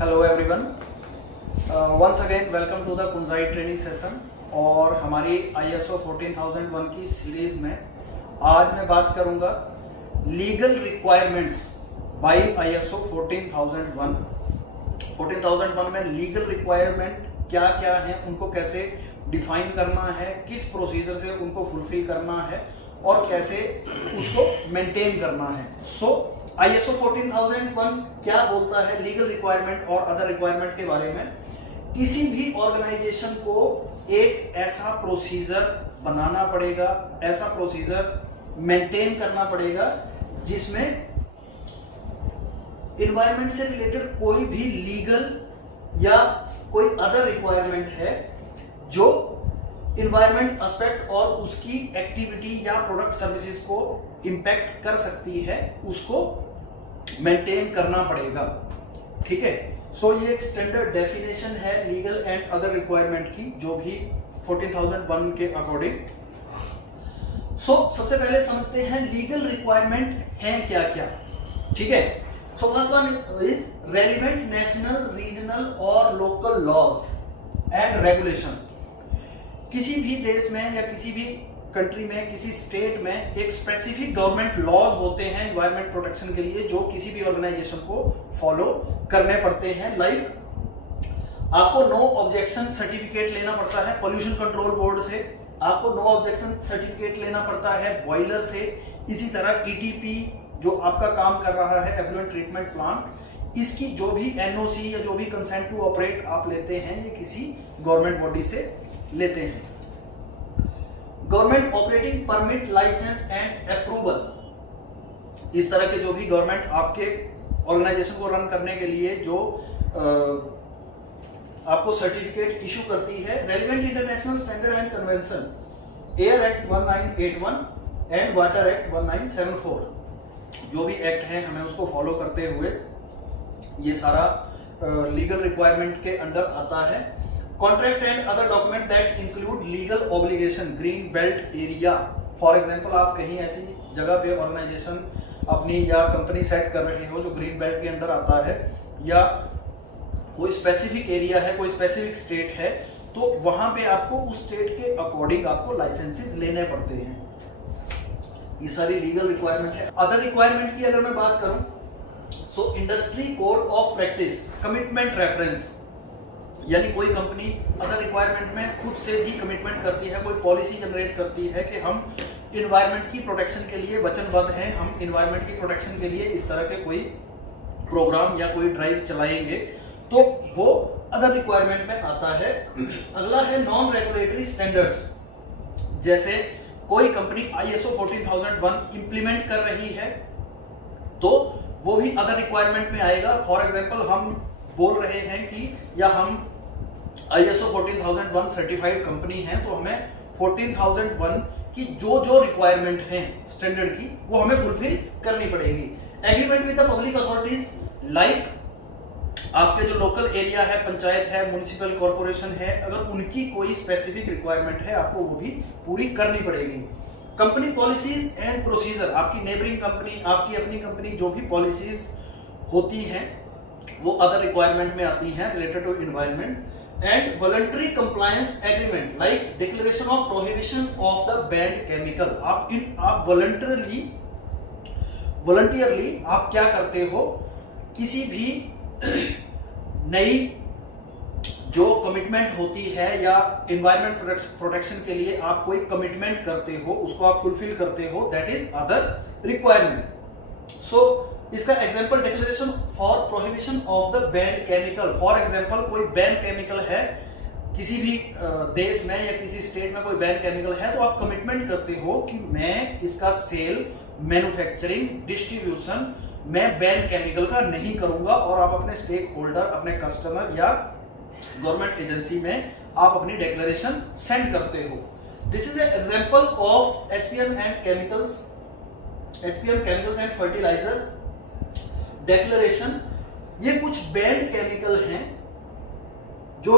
Hello everyone, once again welcome to the कुंजाई training session. और हमारी ISO 14001 की सीरीज में आज मैं बात करूंगा लीगल रिक्वायरमेंट्स बाय ISO 14001। 14001 में लीगल रिक्वायरमेंट क्या क्या हैं, उनको कैसे डिफाइन करना है, किस प्रोसीजर से उनको फुलफिल करना है और कैसे उसको मेंटेन करना है। ISO 14001 क्या बोलता है लीगल रिक्वायरमेंट और अदर रिक्वायरमेंट के बारे में। किसी भी ऑर्गेनाइजेशन को एक ऐसा प्रोसीजर बनाना पड़ेगा, ऐसा प्रोसीजर मेंटेन करना पड़ेगा जिसमें एनवायरनमेंट से रिलेटेड कोई भी लीगल या कोई अदर रिक्वायरमेंट है जो एनवायरनमेंट एस्पेक्ट और उसकी एक्टिविटी या प्रोडक्ट सर्विसेज को इंपैक्ट कर सकती है, उसको मेंटेन करना पड़ेगा। ठीक है, ये एक स्टैंडर्ड डेफिनेशन है लीगल एंड अदर रिक्वायरमेंट की, जो भी 14001 के अकॉर्डिंग। सबसे पहले समझते हैं लीगल रिक्वायरमेंट है क्या क्या। ठीक है, first one is relevant national, regional और लोकल लॉज एंड रेगुलेशन। किसी भी देश में या किसी भी कंट्री में, किसी स्टेट में एक स्पेसिफिक गवर्नमेंट लॉज होते हैं एनवायरनमेंट प्रोटेक्शन के लिए, जो किसी भी ऑर्गेनाइजेशन को फॉलो करने पड़ते हैं। लाइक आपको नो ऑब्जेक्शन सर्टिफिकेट लेना पड़ता है पोल्यूशन कंट्रोल बोर्ड से, आपको नो ऑब्जेक्शन सर्टिफिकेट लेना पड़ता है बॉयलर से। इसी तरह ETP जो आपका काम कर रहा है, एफ्लुएंट ट्रीटमेंट प्लांट, इसकी जो भी NOC या जो भी कंसेंट टू ऑपरेट आप लेते हैं, ये किसी गवर्नमेंट बॉडी से लेते हैं। Government operating permit, license and approval, इस तरह के जो भी गवर्नमेंट आपके ऑर्गेनाइजेशन को रन करने के लिए जो आपको सर्टिफिकेट इशू करती है। Relevant international standard and convention, air act 1981 and water act 1974, जो भी एक्ट है हमें उसको फॉलो करते हुए ये सारा लीगल रिक्वायरमेंट के अंडर आता है। Contract and other document that include legal obligation, green belt area. For example, आप कहीं ऐसी जगह पे ऑर्गेनाइजेशन अपनी या कंपनी सेट कर रहे हो जो ग्रीन बेल्ट के अंडर आता है, या कोई स्पेसिफिक एरिया है, कोई स्पेसिफिक स्टेट है, तो वहां पे आपको उस स्टेट के अकॉर्डिंग आपको लाइसेंसेस लेने पड़ते हैं। ये सारी लीगल रिक्वायरमेंट है। अदर रिक्वायरमेंट की अगर मैं बात करूं, industry code of practice, commitment reference, यानी कोई कंपनी अदर रिक्वायरमेंट में खुद से भी कमिटमेंट करती है, कोई पॉलिसी जनरेट करती है कि हम एनवायरनमेंट की प्रोटेक्शन के लिए वचनबद्ध हैं, हम एनवायरनमेंट की प्रोटेक्शन के लिए इस तरह के कोई प्रोग्राम या कोई ड्राइव चलाएंगे, तो वो अदर रिक्वायरमेंट में आता है। अगला है नॉन रेगुलेटरी स्टैंडर्ड्स। जैसे कोई कंपनी ISO 14001 इंप्लीमेंट कर रही है तो वो भी अदर रिक्वायरमेंट में आएगा। फॉर एग्जांपल, हम बोल रहे हैं कि या हम ISO 14001 सर्टिफाइड कंपनी है, तो हमें 14001 की जो रिक्वायरमेंट है स्टैंडर्ड की, वो हमें फुलफिल करनी पड़ेगी। Agreement with the public authorities, like आपके जो लोकल एरिया है, पंचायत है, म्युनिसिपल कॉर्पोरेशन है, अगर उनकी कोई स्पेसिफिक रिक्वायरमेंट है, आपको वो भी पूरी करनी पड़ेगी। कंपनी पॉलिसीज एंड प्रोसीजर, आपकी नेबरिंग कंपनी, आपकी अपनी कंपनी, जो भी पॉलिसीज होती हैं वो अदर रिक्वायरमेंट में आती हैं related to environment. And voluntary compliance agreement, like declaration of prohibition of the banned chemical. आप वॉलंटियरली आप क्या करते हो, किसी भी नई जो कमिटमेंट होती है या एनवायरनमेंट प्रोटेक्शन के लिए आप कोई कमिटमेंट करते हो, उसको आप फुलफिल करते हो, दैट इज अदर रिक्वायरमेंट। इसका example, declaration for prohibition of the banned chemical. For example, कोई बैन केमिकल है किसी भी देश में या किसी स्टेट में, कोई बैन केमिकल है, तो आप कमिटमेंट करते हो कि मैं इसका सेल, मैन्युफैक्चरिंग, डिस्ट्रीब्यूशन मैं बैन केमिकल का नहीं करूंगा, और आप अपने स्टेक होल्डर, अपने कस्टमर या गवर्नमेंट एजेंसी में आप अपनी डिक्लेरेशन सेंड करते हो। This is an example of HPM chemicals and fertilisers declaration. ये कुछ बैंड केमिकल हैं जो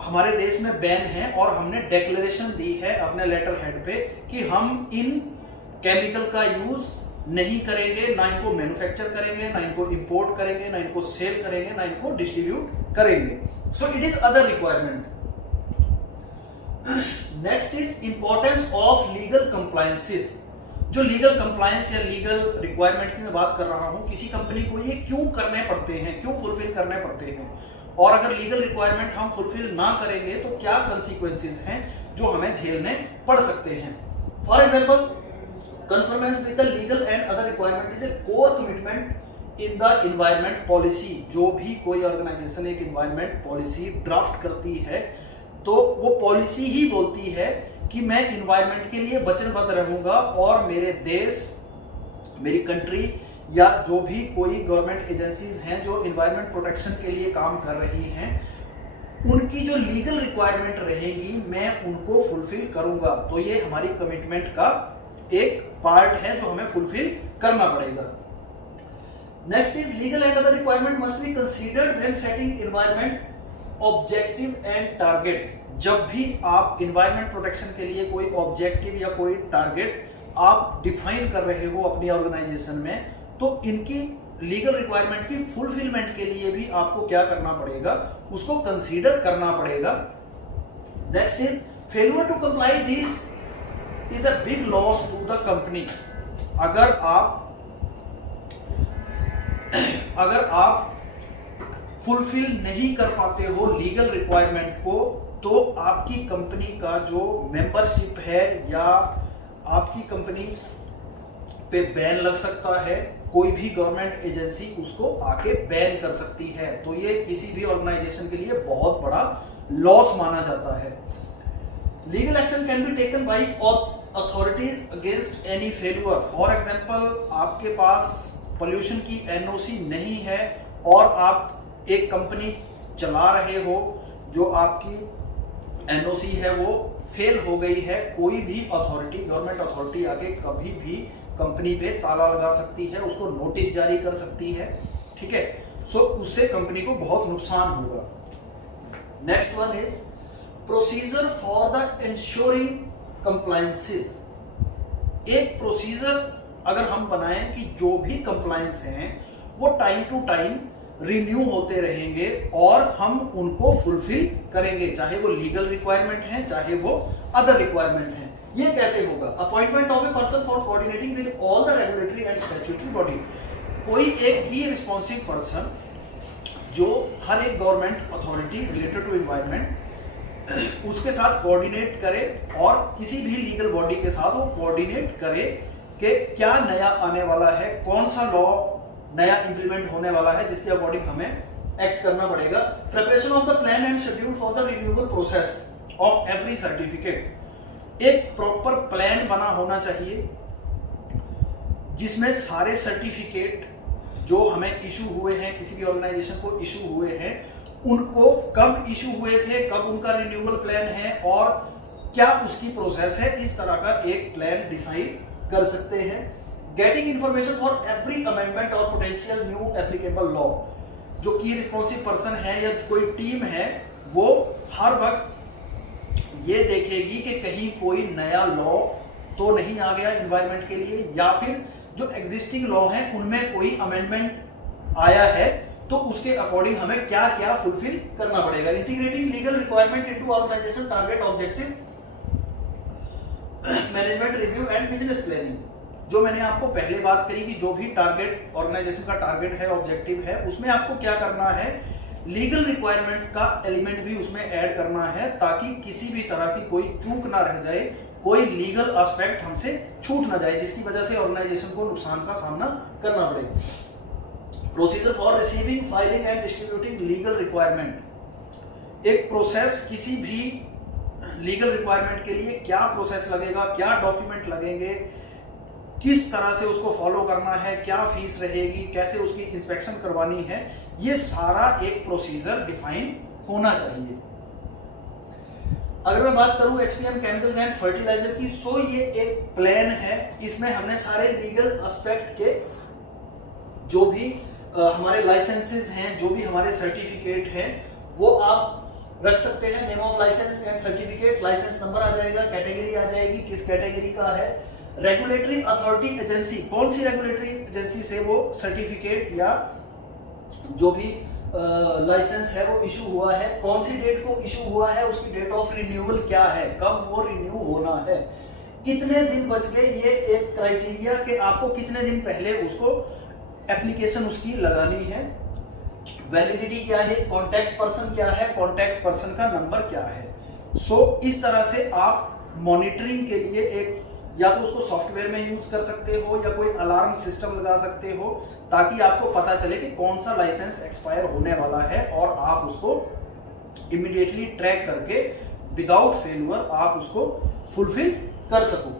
हमारे देश में बैन हैं, और हमने डिक्लेरेशन दी है अपने लेटर हेड पे कि हम इन केमिकल का यूज नहीं करेंगे, ना इनको मैन्युफैक्चर करेंगे, ना इनको इंपोर्ट करेंगे, ना इनको सेल करेंगे, ना इनको डिस्ट्रीब्यूट करेंगे। So it is other requirement. Next is importance of legal compliances. जो लीगल कंप्लायंस या लीगल रिक्वायरमेंट की मैं बात कर रहा हूं, किसी कंपनी को ये क्यों करने पड़ते हैं, क्यों फुलफिल करने पड़ते हैं, और अगर लीगल रिक्वायरमेंट हम फुलफिल ना करेंगे तो क्या कंसिक्वेंसेस हैं जो हमें झेलने पड़ सकते हैं। For example, conformance with the legal and other requirement is a core commitment in the environment policy. जो भी कोई ऑर्गेनाइजेशन एक एनवायरमेंट पॉलिसी ड्राफ्ट करती है तो वो पॉलिसी ही बोलती है कि मैं एनवायरमेंट के लिए वचनबद्ध रहूंगा और मेरे देश, मेरी कंट्री या जो भी कोई गवर्नमेंट एजेंसीज हैं जो एनवायरमेंट प्रोटेक्शन के लिए काम कर रही हैं, उनकी जो लीगल रिक्वायरमेंट रहेगी मैं उनको फुलफिल करूंगा। तो ये हमारी कमिटमेंट का एक पार्ट है जो हमें फुलफिल करना पड़ेगा। Next is legal and other requirement must be considered when setting environment objective and target. जब भी आप एनवायरमेंट प्रोटेक्शन के लिए कोई ऑब्जेक्टिव या कोई टारगेट आप डिफाइन कर रहे हो अपनी ऑर्गेनाइजेशन में, तो इनकी लीगल रिक्वायरमेंट की फुलफिलमेंट के लिए भी आपको क्या करना पड़ेगा, उसको कंसीडर करना पड़ेगा। Next is failure to comply this is a big loss to the company. अगर आप फुलफिल नहीं कर पाते हो लीगल रिक्वायरमेंट को, तो आपकी कंपनी का जो मेंबरशिप है या आपकी कंपनी पे बैन लग सकता है। कोई भी गवर्नमेंट एजेंसी उसको आके बैन कर सकती है। तो ये किसी भी ऑर्गेनाइजेशन के लिए बहुत बड़ा लॉस माना जाता है। Legal action can be taken by authorities against any failure. For example, आपके पास पोल्यूशन की एनओसी नहीं है और आप एक कंपनी चला रहे हो, जो आपकी एनओसी है वो फेल हो गई है, कोई भी अथॉरिटी, गवर्नमेंट अथॉरिटी आके कभी भी कंपनी पे ताला लगा सकती है, उसको नोटिस जारी कर सकती है, ठीक है। सो उससे कंपनी को बहुत नुकसान होगा। Next one is procedure for the ensuring compliances. एक प्रोसीजर अगर हम बनाएं कि जो भी कंप्लायंस हैं वो टाइम टू टाइम रिन्यू होते रहेंगे और हम उनको फुलफिल करेंगे, चाहे वो लीगल रिक्वायरमेंट है, चाहे वो अदर रिक्वायरमेंट है। ये कैसे होगा? Appointment of a person for coordinating with all the regulatory and statutory body. कोई एक की रिस्पॉन्सिव पर्सन जो हर एक government authority related to environment उसके साथ कोऑर्डिनेट करे और किसी भी लीगल बॉडी के साथ वो कोऑर्डिनेट करे कि क्या नया आने वाला है, कौन सा लॉ नया इंप्लीमेंट होने वाला है, जिसके अकॉर्डिंग हमें एक्ट करना पड़ेगा। Preparation of the plan and schedule for the renewable process of every certificate. एक प्रॉपर प्लान बना होना चाहिए जिसमें सारे सर्टिफिकेट जो हमें इशू हुए हैं, किसी भी ऑर्गेनाइजेशन को इशू हुए हैं, उनको कब इशू हुए थे, कब उनका रिन्यूएबल प्लान है और क्या उसकी प्रोसेस है, इस तरह का एक प्लान डिसाइड कर सकते हैं। Getting information for every amendment और पोटेंशियल न्यू एप्लीकेबल लॉ। जो की रिस्पॉन्सिव पर्सन है या कोई टीम है वो हर वक्त ये देखेगी कि कहीं कोई नया लॉ तो नहीं आ गया एनवायरमेंट के लिए, या फिर जो एग्जिस्टिंग लॉ है उनमें कोई अमेंडमेंट आया है तो उसके अकॉर्डिंग हमें क्या क्या फुलफिल करना पड़ेगा। Integrating legal requirement into organisation target objective management review and business planning. जो मैंने आपको पहले बात करी कि जो भी टारगेट ऑर्गेनाइजेशन का टारगेट है, ऑब्जेक्टिव है, उसमें आपको क्या करना है, लीगल रिक्वायरमेंट का एलिमेंट भी उसमें ऐड करना है ताकि किसी भी तरह की कोई चूक ना रह जाए, कोई लीगल एस्पेक्ट हमसे छूट ना जाए जिसकी वजह से ऑर्गेनाइजेशन को नुकसान का सामना करना पड़े। Procedure for receiving, filing and distributing legal requirement. एक प्रोसेस, किसी भी लीगल रिक्वायरमेंट के लिए क्या प्रोसेस लगेगा, क्या डॉक्यूमेंट लगेंगे, किस तरह से उसको फॉलो करना है, क्या फीस रहेगी, कैसे उसकी इंस्पेक्शन करवानी है, ये सारा एक प्रोसीजर डिफाइन होना चाहिए। अगर मैं बात करूं एचपीएम केमिकल्स एंड फर्टिलाइजर की, सो ये एक प्लान है, इसमें हमने सारे लीगल एस्पेक्ट के जो भी हमारे लाइसेंसेस हैं, जो भी हमारे सर्टिफिकेट हैं, वो आप रख सकते हैं। Name of licence and certificate, licence number आ जाएगा, कैटेगरी आ जाएगी, किस कैटेगरी का है, रेगुलेटरी अथॉरिटी एजेंसी, कौन सी रेगुलेटरी एजेंसी से वो सर्टिफिकेट या जो भी लाइसेंस है वो इशू हुआ है, कौन सी डेट को इशू हुआ है, उसकी डेट ऑफ रिन्यूअल क्या है, कब वो रिन्यू होना है, कितने दिन बच गए, ये एक क्राइटेरिया कि आपको कितने दिन पहले उसको एप्लीकेशन उसकी लगानी है। वैलिडिटी क्या है, कॉन्टैक्ट पर्सन क्या है, कॉन्टैक्ट पर्सन का नंबर क्या है। इस तरह से आप मॉनिटरिंग के लिए एक या तो उसको सॉफ्टवेयर में यूज कर सकते हो या कोई अलार्म सिस्टम लगा सकते हो, ताकि आपको पता चले कि कौन सा लाइसेंस एक्सपायर होने वाला है और आप उसको इमीडिएटली ट्रैक करके विदाउट फेल्यूर आप उसको फुलफिल कर सको।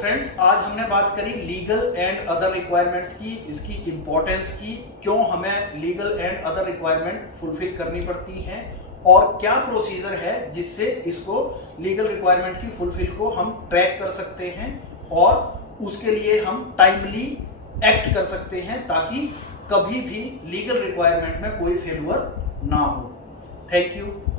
फ्रेंड्स, आज हमने बात करी लीगल एंड अदर रिक्वायरमेंट्स की, इसकी इंपॉर्टेंस की, क्यों हमें legal and other requirement fulfil करनी पड़ती हैं और क्या प्रोसीजर है जिससे इसको लीगल रिक्वायरमेंट की फुलफिल को हम ट्रैक कर सकते हैं और उसके लिए हम टाइमली एक्ट कर सकते हैं ताकि कभी भी लीगल रिक्वायरमेंट में कोई फेल्यूर ना हो। Thank you.